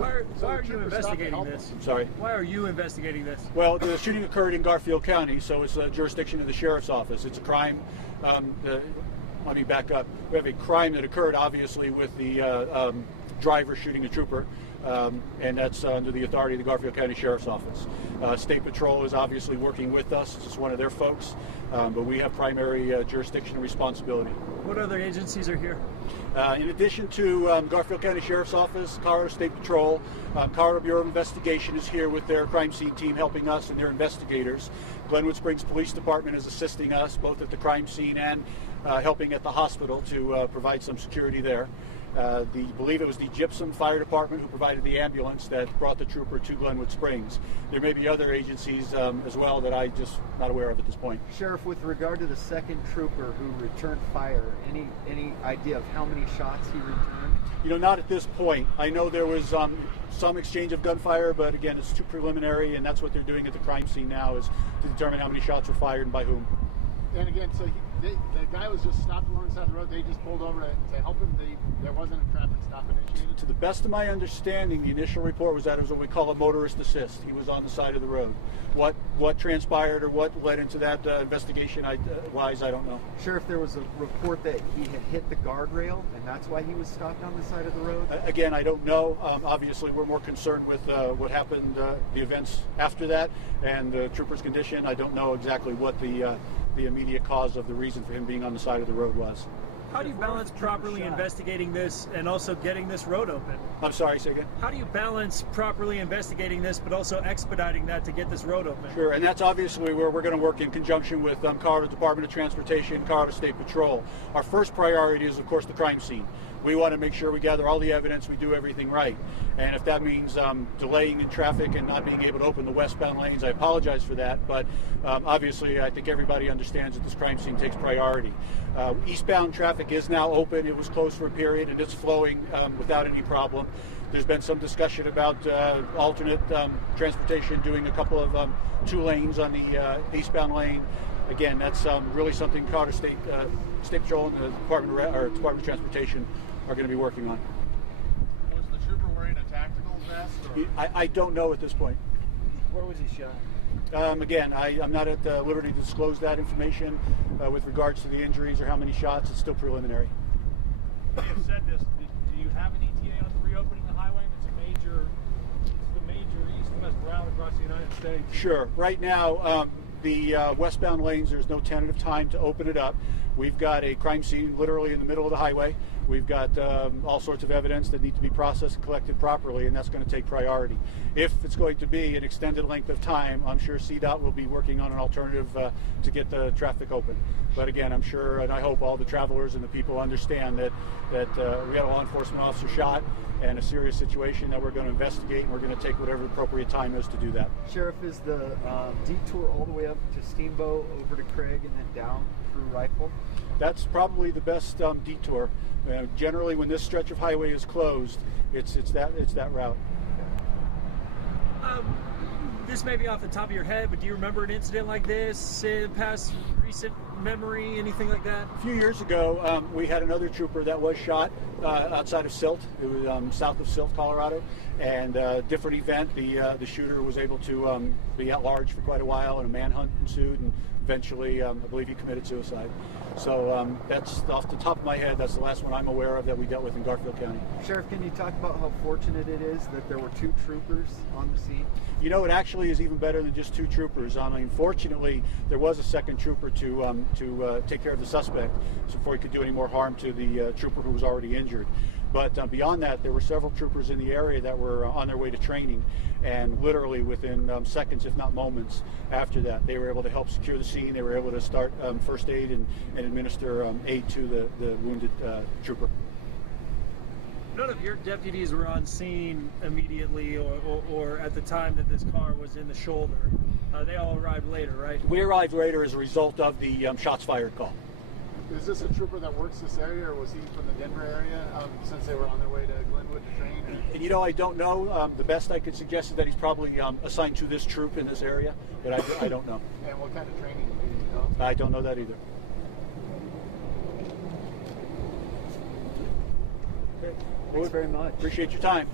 Why are you investigating this? I'm sorry? Why are you investigating this? Well, the shooting occurred in Garfield County, so it's a jurisdiction of the sheriff's office. It's a crime. Let me back up. We have a crime that occurred, obviously, with the driver shooting a trooper, and that's under the authority of the Garfield County Sheriff's Office. State Patrol is obviously working with us. It's just one of their folks, but we have primary jurisdiction and responsibility. What other agencies are here? In addition to Garfield County Sheriff's Office, Colorado State Patrol, Colorado Bureau of Investigation is here with their crime scene team helping us and their investigators. Glenwood Springs Police Department is assisting us both at the crime scene and helping at the hospital to provide some security there. I believe it was the Gypsum Fire Department who provided the ambulance that brought the trooper to Glenwood Springs. There may be other agencies as well that I'm just not aware of at this point. Sheriff, with regard to the second trooper who returned fire, any idea of how many shots he returned? You know, not at this point. I know there was some exchange of gunfire, but again, it's too preliminary, and that's what they're doing at the crime scene now, is to determine how many shots were fired and by whom. And again, so the guy was just stopped along the side of the road. They just pulled over to help him. There wasn't a traffic stop initiated? To the best of my understanding, the initial report was that it was what we call a motorist assist. He was on the side of the road. What transpired or what led into that investigation wise, I don't know. Sheriff, there was a report that he had hit the guardrail, and that's why he was stopped on the side of the road? Again, I don't know. Obviously, we're more concerned with what happened, the events after that, and the trooper's condition. I don't know exactly what the immediate cause of the reason for him being on the side of the road was. How do you balance properly investigating this and also getting this road open? I'm sorry, say again? How do you balance properly investigating this but also expediting that to get this road open? Sure, and that's obviously where we're going to work in conjunction with Colorado Department of Transportation, Colorado State Patrol. Our first priority is, of course, the crime scene. We want to make sure we gather all the evidence, we do everything right. And if that means delaying in traffic and not being able to open the westbound lanes, I apologize for that. But obviously, I think everybody understands that this crime scene takes priority. Eastbound traffic is now open. It was closed for a period, and it's flowing without any problem. There's been some discussion about alternate transportation, doing a couple of 2 lanes on the eastbound lane. Again, that's really something Colorado State Patrol and the Department of Transportation are going to be working on. Was the trooper wearing a tactical vest? I don't know at this point. Where was he shot? Again, I'm not at liberty to disclose that information with regards to the injuries or how many shots. It's still preliminary. You have said this. Do you have an ETA on the reopening the highway? It's the major east-west route across the United States. Sure. Right now, the westbound lanes, there's no tentative time to open it up. We've got a crime scene literally in the middle of the highway. We've got all sorts of evidence that need to be processed and collected properly, and that's going to take priority. If it's going to be an extended length of time, I'm sure CDOT will be working on an alternative to get the traffic open. But again, I'm sure and I hope all the travelers and the people understand that we got a law enforcement officer shot and a serious situation that we're going to investigate, and we're going to take whatever appropriate time is to do that. Sheriff, is the detour all the way up to Steamboat, over to Craig, and then down through Rifle? That's probably the best detour. Generally, when this stretch of highway is closed, it's that route. This may be off the top of your head, but do you remember an incident like this, past recent memory, anything like that? A few years ago, we had another trooper that was shot outside of Silt. It was south of Silt, Colorado, and different event. The shooter was able to be at large for quite a while, and a manhunt ensued, and eventually, I believe he committed suicide. So that's off the top of my head. That's the last one I'm aware of that we dealt with in Garfield County. Sheriff, can you talk about how fortunate it is that there were 2 troopers on the scene? You know, it actually is even better than just 2 troopers. I mean, fortunately, there was a second trooper to take care of the suspect before he could do any more harm to the trooper who was already injured. But beyond that, there were several troopers in the area that were on their way to training, and literally within seconds, if not moments after that, they were able to help secure the scene. They were able to start first aid and administer aid to the wounded trooper. None of your deputies were on scene immediately or at the time that this car was in the shoulder. They all arrived later, right? We arrived later as a result of the shots fired call. Is this a trooper that works this area, or was he from the Denver area since they were on their way to Glenwood to train? And, you know, I don't know. The best I could suggest is that he's probably assigned to this troop in this area, but I don't know. And what kind of training do you know? I don't know that either. Thanks very much. Appreciate your time.